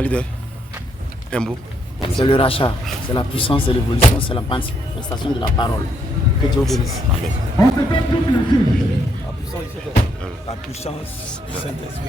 Grand leader, un mot. C'est le rachat, c'est la puissance, c'est l'évolution, c'est la manifestation de la parole. Que Dieu bénisse. Amen. La puissance du Saint-Esprit.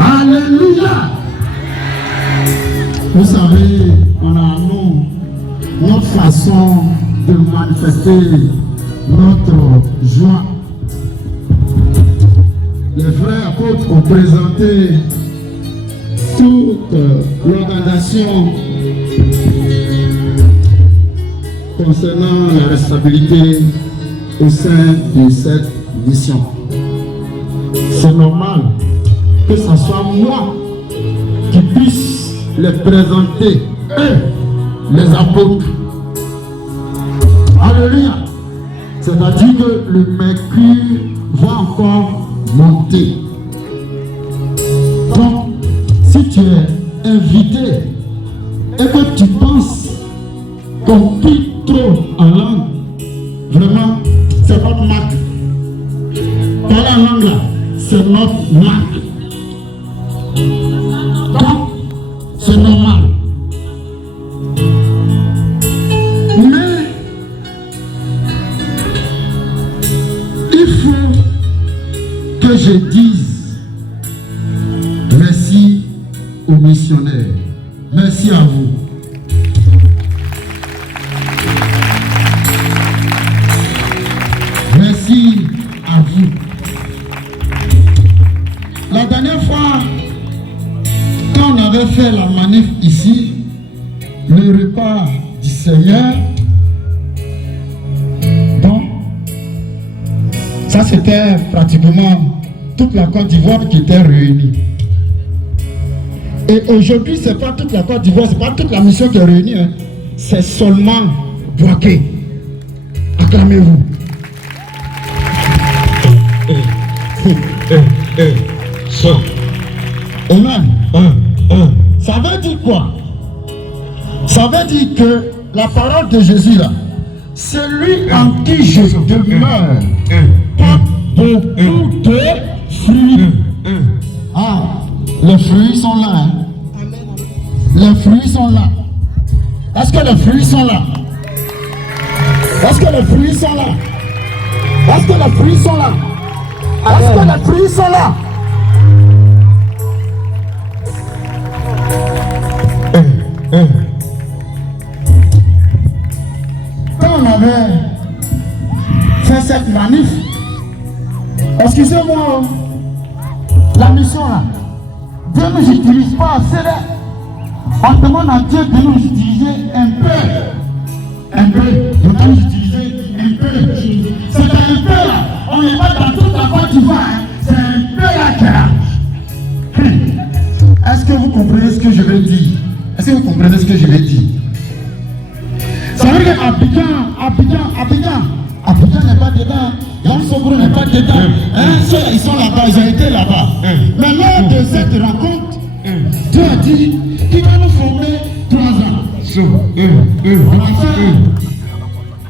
Alléluia. Vous savez, on a nous notre façon de manifester notre joie. Les frères apôtres ont présenté toute l'organisation concernant la responsabilité au sein de cette mission. C'est normal que ce soit moi qui puisse les présenter et les apôtres. Alléluia. C'est-à-dire que le mercure va encore monter. Donc, si tu es invité et que tu penses qu'on prie trop en langue, vraiment, c'est notre marque. Parler en langue là, c'est notre marque. Donc, c'est normal. Mais, il faut que je dise merci aux missionnaires. Merci à vous. Merci à vous. La dernière fois, quand on avait fait la manif ici, le repas du Seigneur, donc, ça c'était pratiquement toute la Côte d'Ivoire qui était réunie. Et aujourd'hui, ce n'est pas toute la Côte d'Ivoire, ce n'est pas toute la mission qui est réunie, hein. C'est seulement Bouaké. Acclamez-vous. Amen. Ça veut dire quoi? Ça veut dire que la parole de Jésus là, celui en qui je demeure porte beaucoup de fruits. Ah, les fruits sont là. Hein? Les fruits sont là. Est-ce que les fruits sont là? Est-ce que les fruits sont là? Est-ce que les fruits sont là? Est-ce que les fruits sont là? Quand on avait fait cette manif, excusez-moi, la mission là, Dieu ne nous utilise pas assez là. On demande à Dieu de nous utiliser un peu. Un peu. De nous utiliser un peu. C'est un peu là. On n'est pas dans toute la Côte d'Ivoire. Hein. C'est un peu là qu'il y a. Est-ce que vous comprenez ce que je vais dire? Est-ce que vous comprenez ce que je vais dire? Ça veut dire Abidjan n'est pas dedans. Yamoussoukro n'est pas dedans. Hein, ceux-là, ils sont là-bas, ils ont été là-bas. Mais lors de cette rencontre, Dieu a dit qu'il va nous former 3 ans. On a fait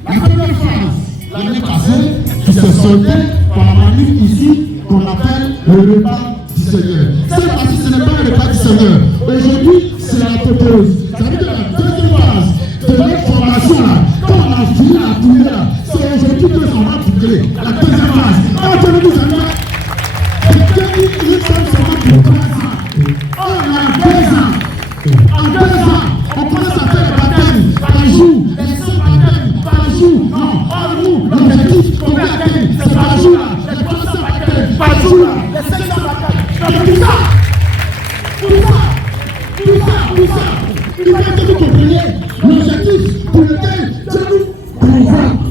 la première phase l'année passée qui s'est soldée par la manif ici qu'on appelle le repas du Seigneur. Cette fois-ci, ce n'est pas le repas du Seigneur. Aujourd'hui, c'est la propose. Ça veut dire la deuxième phase de notre formation là. Quand on a fini la tournée là, c'est aujourd'hui que ça va boucler. La deuxième phase. Quand on nous dit en 2 ans, on commence à faire les baptêmes par jour, les 5 baptêmes par jour. Non, nous, l'objectif qu'on veut atteindre, c'est par jour là, les 300 baptêmes par jour là, les 500 baptêmes. Tout ça, il faut que vous compreniez l'objectif pour lequel Dieu nous convoque.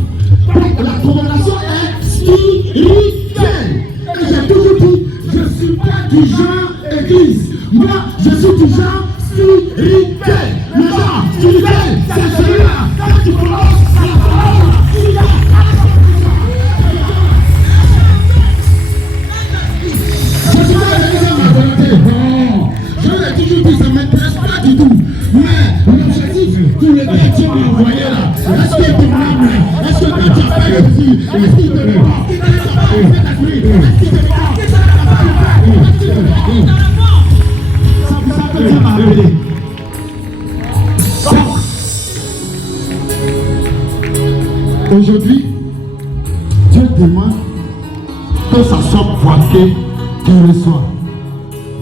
Donc la convocation est spirituelle. Et j'ai toujours dit, je ne suis pas du genre église. Moi, je suis du genre spirituel. Le genre spirituel, c'est celui-là. Quand tu prononces la parole, il y a je suis pas venu dans ma volonté. Non, je l'ai toujours dit, ça ne m'intéresse pas du tout. Mais l'objectif pour lequel Dieu m'a envoyé là, est-ce qu'il te rend? Est-ce que tu as fait réussir? Est-ce qu'il te rend? Aujourd'hui, Dieu demande que ça soit Bouaké qui reçoit.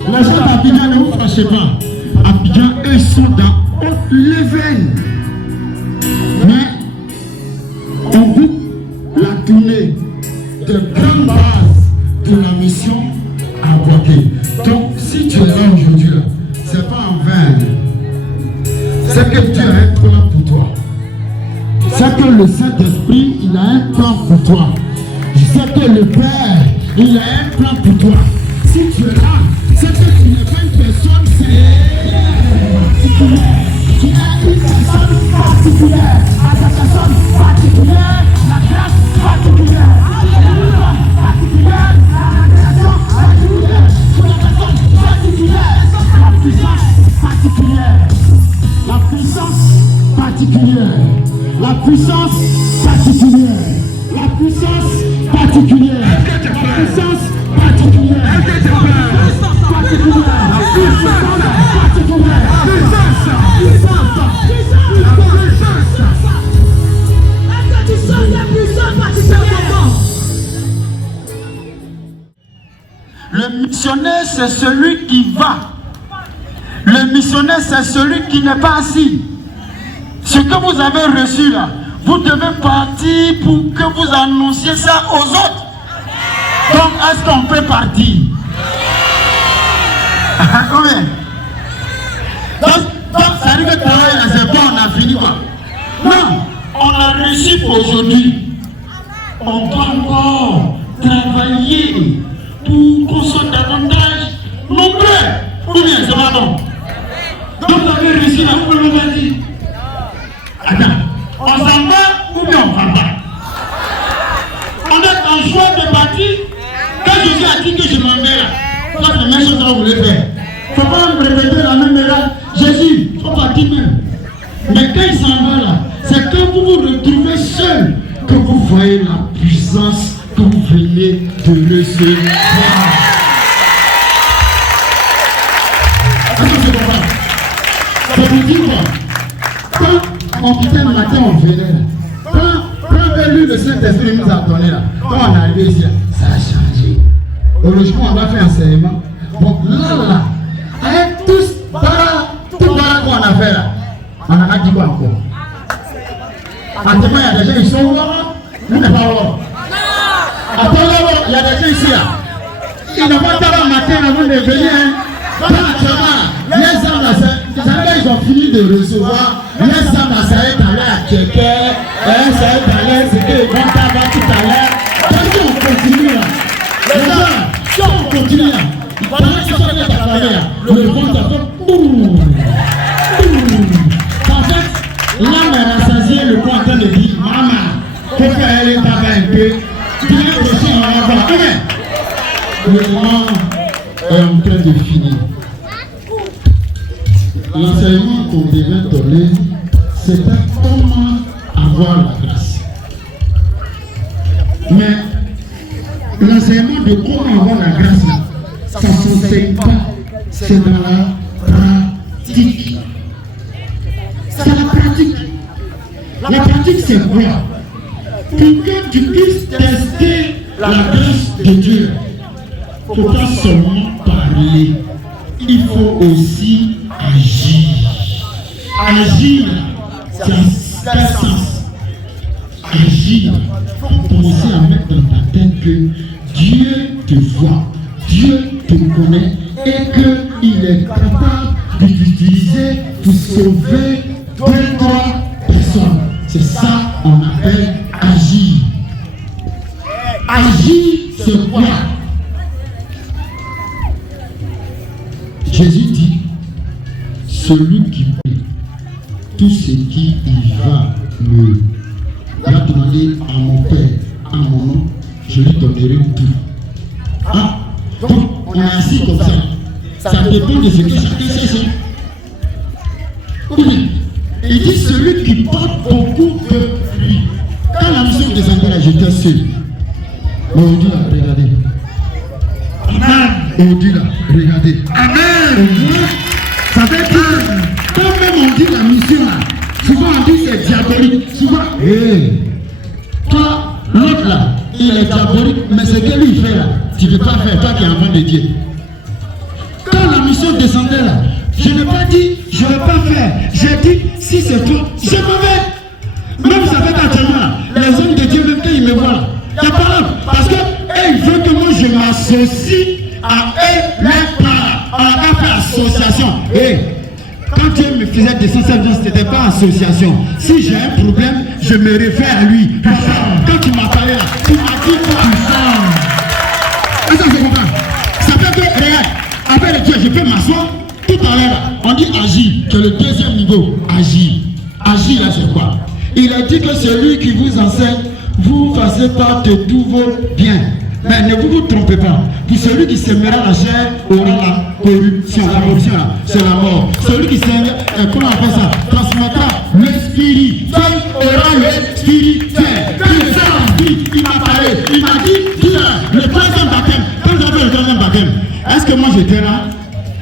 Les gens d'Abidjan, ne vous fâchez pas. Abidjan, eux sont dans haute levain. Mais on boucle la tournée de grande base de la mission à Bouaké. Donc, si tu es là aujourd'hui, c'est pas en vain. C'est que Dieu a un plan pour toi. C'est que le Saint-Esprit, il a un plan pour toi. Je sais que le Père, il a un plan pour toi. Si tu es là, c'est que tu n'es pas une personne, c'est particulière, à sa personne particulière, la grâce particulière, particulière, la création particulière, sur la personne particulière, la puissance particulière, la puissance particulière, la puissance particulière, la puissance particulière, la puissance particulière, la puissance particulière, le missionnaire, c'est celui qui va. Le missionnaire, c'est celui qui n'est pas assis. Ce que vous avez reçu là, vous devez partir pour que vous annonciez ça aux autres. Donc, est-ce qu'on peut partir? Oui. Donc, ça arrive que travail là, c'est bon, on a fini quoi? Non, on a réussi pour aujourd'hui. On doit encore travailler pour qu'on soit davantage nombreux. Ou bien, c'est pas bon. Donc, vous avez réussi là, vous pouvez le dire. Attends, on s'en va ou bien on ne va pas? On est en choix de partir. Quand Jésus a dit que je m'en vais là, c'est la même chose que vous voulez faire. Il ne faut pas me répéter la même erreur. Jésus, il faut partir même. Mais quand il s'en va là, c'est quand vous vous retrouvez seul que vous voyez la puissance que vous venez de recevoir. Ça vous dit quoi? Quand on quittait le matin, on venait là. Quand lui, le Saint-Esprit nous a donné là, quand on est arrivé ici, ça a changé. Au logement, on a fait enseignement. Bon, là, avec tout qu'on a fait là, on a dit quoi encore? En témoin, il y a des gens qui sont là, nous n'est pas là. Attends, il y a des gens ici là. Ils n'ont pas tard le matin avant de venir. Les hommes là, ils ont fini de recevoir. Les hommes là, ça est allé à quelqu'un. Ça est allé, c'était le grand tabac tout à l'heure. Si on continue là, les gens, si on continue là, pendant qu'ils sont allés à travailler là, le grand tabac, boum. En fait, l'âme est rassasiée, le point en train de dire, maman, faut faire aller tabac un peu. Tu viens aussi en avant. Le moment est en train de finir. L'enseignement qu'on devait donner, c'était comment avoir la grâce. Mais l'enseignement de comment avoir la grâce, ça ne s'enseigne pas, c'est dans la pratique. C'est la pratique. La pratique, c'est quoi? Pour que tu puisses tester la grâce de Dieu, il ne faut pas seulement parler, il faut aussi agir. Agir, c'est quel sens? Agir, il faut commencer à mettre dans ta tête que Dieu te voit, Dieu te connaît et qu'il est capable de t'utiliser pour sauver 2-3 personnes. C'est ça qu'on appelle agir. Agir, c'est quoi? Jésus dit, celui qui fait tout ce qui va me va demander à mon Père, à mon nom, je lui donnerai tout. Ah, donc on est assis comme ça. Ça dépend de ce que chacun sait. Oui, il dit celui qui porte beaucoup de fruits. Quand la mission descendait là, j'étais seul. Mais on dit là, regardez. Amen. On dit là, regardez. Amen. Ça veut dire, quand même on dit la mission là, souvent on dit c'est diabolique. Souvent, toi, l'autre là, il est diabolique, mais ce que lui fait là, tu ne peux pas faire, toi qui es enfant de Dieu. Quand la mission descendait là, je n'ai pas dit, je ne vais pas faire. J'ai dit, si c'est toi, je me vais. Même vous savez qu'actuellement, les hommes de Dieu, même quand ils me voient là, il n'y a pas là. Parce que ils veulent que moi je m'associe à eux, leur part. On n'a pas fait association. Quand Dieu me faisait descendre, ce n'était pas association. Si j'ai un problème, je me réfère à lui. Quand tu m'as parlé là, tu m'as dit quoi? Est-ce que je comprends? Ça fait que, regarde, avec Dieu, je peux m'asseoir. Tout à l'heure, on dit agir, que le deuxième niveau, agir. Agir là, c'est quoi? celui qui vous enseigne, vous fassiez part de tous vos biens. Mais ne vous trompez pas. Pour celui qui sèmera la chair aura la corruption. La corruption, c'est la mort. Celui qui sème, comment on appelle ça, transmettra le spirituel aura le spirituel. Quand le Saint-Esprit, il m'a parlé, il m'a dit, le troisième baptême. Quand vous appelez le troisième baptême, est-ce que moi j'étais là?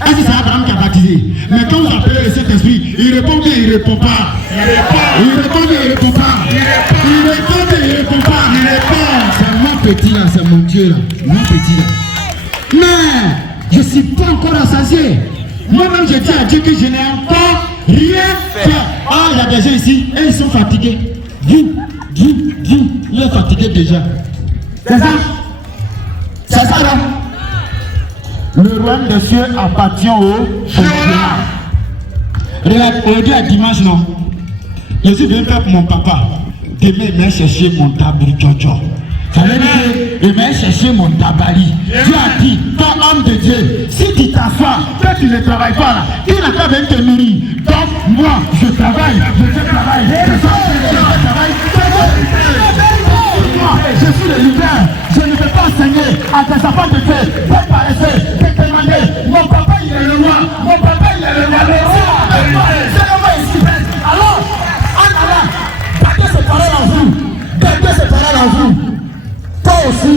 Est-ce que c'est Abraham qui a baptisé? Mais quand vous appelez le Saint-Esprit, il répond bien, il répond pas. Il répond bien, il répond pas. Il répond bien, il répond pas. Il répond. C'est mon petit là, c'est mon Dieu là. Mon petit là. Mais je ne suis pas encore rassasié. Moi-même, je dis à Dieu que je n'ai encore rien fait. Ah, il y a des gens ici, et ils sont fatigués. Vous, il est fatigué déjà. C'est ça? C'est ça là? Le royaume des cieux appartient au Jéhovah. Regarde, aujourd'hui à dimanche, non. Je suis venu faire pour mon papa. Demain, il m'a cherché mon tabri Jojo. Ça veut dire qu'il m'a cherché mon tabali. Dieu a dit, toi homme de Dieu, si tu t'assois, que tu ne travailles pas là, qui n'a qu'à venir te nourrir. Donc, moi, je travaille, je travaille, je suis le leader, je ne peux pas enseigner à tes enfants de Dieu, pas paresser, te demander, mon papa il est le roi, mon papa il est le roi, c'est le roi ici. Alors, en allant, gardez ces paroles en vous, gardez ces paroles en vous. Toi aussi,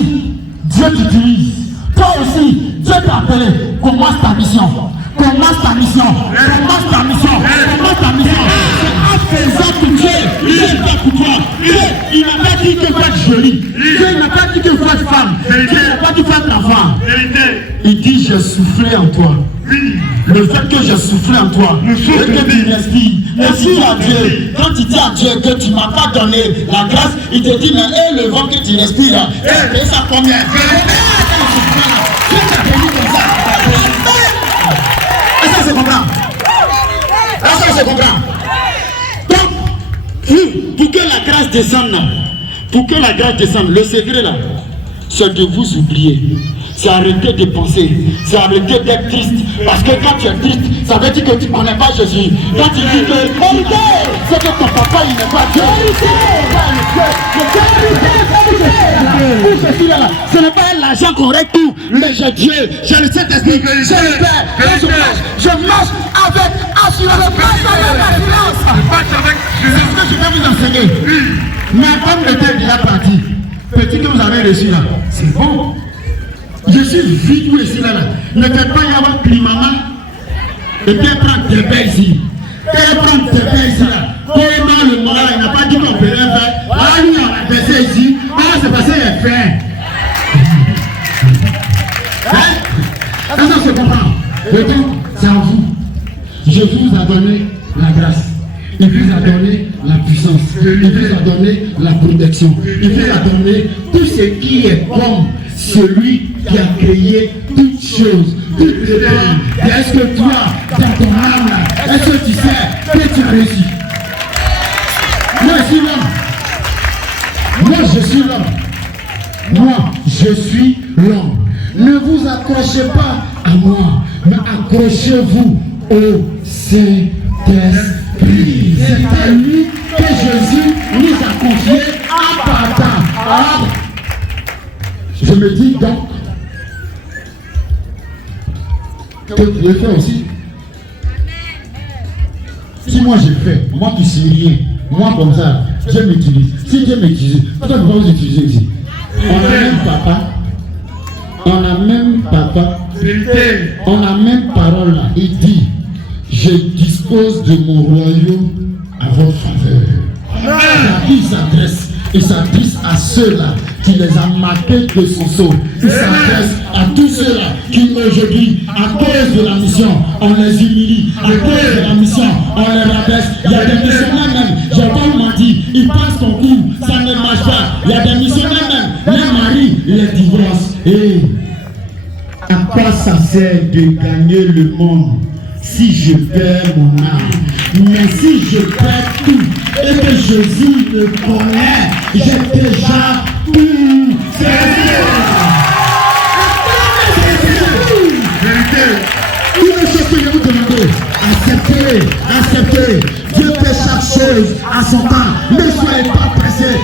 Dieu t'utilise, toi aussi, Dieu t'a appelé, commence ta mission. Commence ta mission, commence ta mission, commence ta mission. C'est en faisant que Dieu, il est là pour toi. Il n'a pas dit que tu es jolie. Dieu n'a pas dit que tu es femme. Dieu n'a pas dit que tu es enfant. Il dit, j'ai soufflé en toi. Le fait que j'ai soufflé en toi, et que tu respires. Et si à Dieu, quand tu dis à Dieu que tu ne m'as pas donné la grâce, il te dit, mais le vent que tu respires là, et ça combien? Est-ce que c'est comprendre? Est-ce que c'est comprendre? Donc, pour que la grâce descende là, pour que la grâce descende, le secret là, c'est de vous oublier. C'est arrêter de penser, c'est arrêter d'être triste. Parce que quand tu es triste, ça veut dire que tu ne connais pas Jésus. Quand tu dis que c'est que ton papa il n'est pas Dieu. Je suis là, ce n'est pas l'argent qu'on règle tout, mais j'ai Dieu, j'ai le Saint-Esprit, j'ai le Père, je marche avec assurance. C'est ce que je vais vous enseigner. Mais comme le temps est déjà parti, petit que vous avez reçu là, c'est bon. Je suis vite ici là. Ne faites pas y avoir climat. Et puis prendre tes bains ici. Et prendre tes bains ici là. Comment le moral, il n'a pas dit qu'on peut rien faire. Ah, lui, on a baissé ici. Ah, c'est passé, il est fait. Hein? Ça se comprend. Le temps, c'est en vous. Je vous ai donné la grâce. Il vous a donné la puissance. Il vous a donné la protection. Il vous a donné tout ce qui est bon. Celui qui a créé toutes choses, toutes les choses. Est-ce que toi, dans ton âme, est-ce que tu sais que tu as réussi? Moi, je suis l'homme. Moi, je suis l'homme. Moi, je suis l'homme. Ne vous accrochez pas à moi, mais accrochez-vous au Saint-Esprit. C'est à lui que Jésus nous a confié un partant. Je me dis donc que vous pouvez faire aussi. Si moi j'ai fait, moi qui suis rien, moi comme ça, Dieu m'utilise. Si Dieu m'utilise, pourquoi vous utilisez ici? On a même papa, on a même papa, on a même parole là. Il dit, je dispose de mon royaume à votre faveur. À qui il s'adresse? Il s'adresse à ceux-là qui les a marqués de son sceau. Il s'adresse à tous ceux-là qui aujourd'hui, à cause de la mission, on les humilie. À cause de la mission, on les rabaisse. Il y a des missionnaires même, j'ai pas menti, ils passent son coup, ça ne marche pas. Il y a des missionnaires même, les maris les divorcent. Et à quoi ça sert de gagner le monde si je perds mon âme? Mais si je perds tout et que Jésus me connaît, j'ai déjà tout. C'est une chose que je vous demande, acceptez. Dieu fait chaque chose à son temps. Ne soyez pas pressés.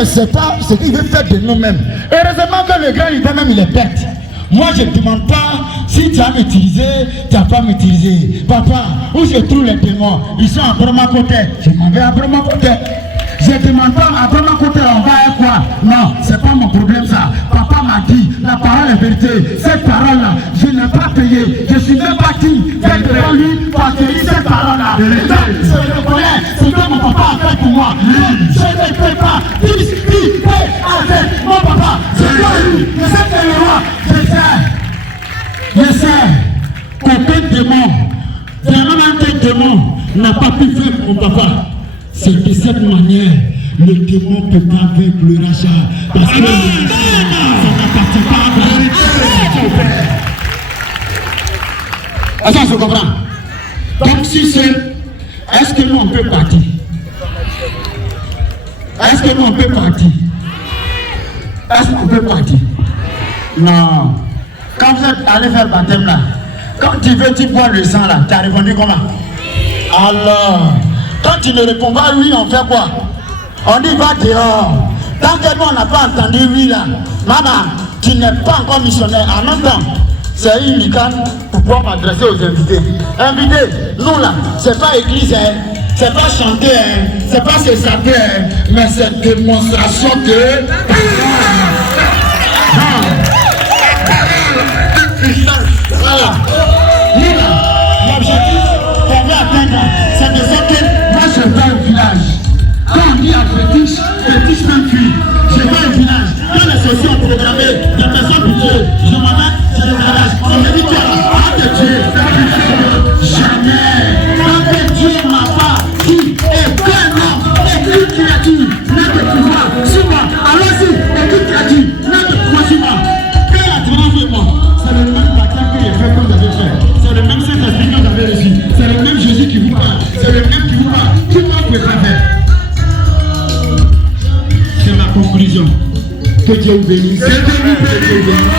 ne sait pas ce qu'il veut faire de nous-mêmes. Heureusement que le grand leader même, il est bête. Moi, je ne demande pas si tu as maîtrisé, tu n'as pas maîtrisé. Papa, où je trouve les démons? Ils sont à Broma Côté. Je m'en vais à Broma Côté. Je ne demande pas à Broma Côté, on va à quoi? Non, ce n'est pas mon problème ça. Papa m'a dit, la parole est vérité. Cette parole-là, je n'ai pas payé. Je suis même parti faire devant lui parce que cette parole-là. Je le connais, c'est que mon papa a fait pour moi. Je ne peux pas discuter avec mon papa. C'est lui, je sais que le roi. Je sais qu'aucun démon, vraiment un démon, n'a pas pu faire mon papa. C'est de cette manière, le démon ne peut pas vaincre le rachat. Parce que ça n'appartient pas à la vérité. Est-ce que je comprends? Donc si c'est, est-ce que nous on peut partir? Est-ce que nous on peut partir? Est-ce qu'on peut partir? Non. Quand vous êtes allé faire le baptême là, quand tu veux, tu bois le sang là, tu as répondu comment? Alors, quand tu ne réponds pas oui, on fait quoi? On dit va dehors. Tant que nous on n'a pas entendu oui là, maman, tu n'es pas encore missionnaire. En même temps, c'est une licane pour pouvoir m'adresser aux invités. Invités, nous là, c'est pas église, hein, c'est pas chanter, hein, c'est pas se saper, hein, mais c'est démonstration que. Voilà. L'objectif qu'on veut atteindre, c'est de dire que moi je vais au village. Quand on dit à fétiche même fuit. Je vais au village. Quand les sociaux ont programmé des personnes pour Dieu, je m'amène, c'est le village. On me dit quoi? Arrête de Dieu. Jamais. Tant que Dieu m'a pas dit, et qu'un homme, et qu'une créature n'a de pouvoir sur moi. Allons-y, et qu'une créature n'a de pouvoir sur moi. Quel a travaillé moi? C'est le même baptême que j'ai fait comme vous avez fait. C'est le même Saint-Esprit que vous avez reçu. C'est le même Jésus qui vous parle. C'est le même qui vous parle. Tout le monde peut pas faire. C'est ma conclusion. Que Dieu vous bénisse. Que Dieu vous bénisse.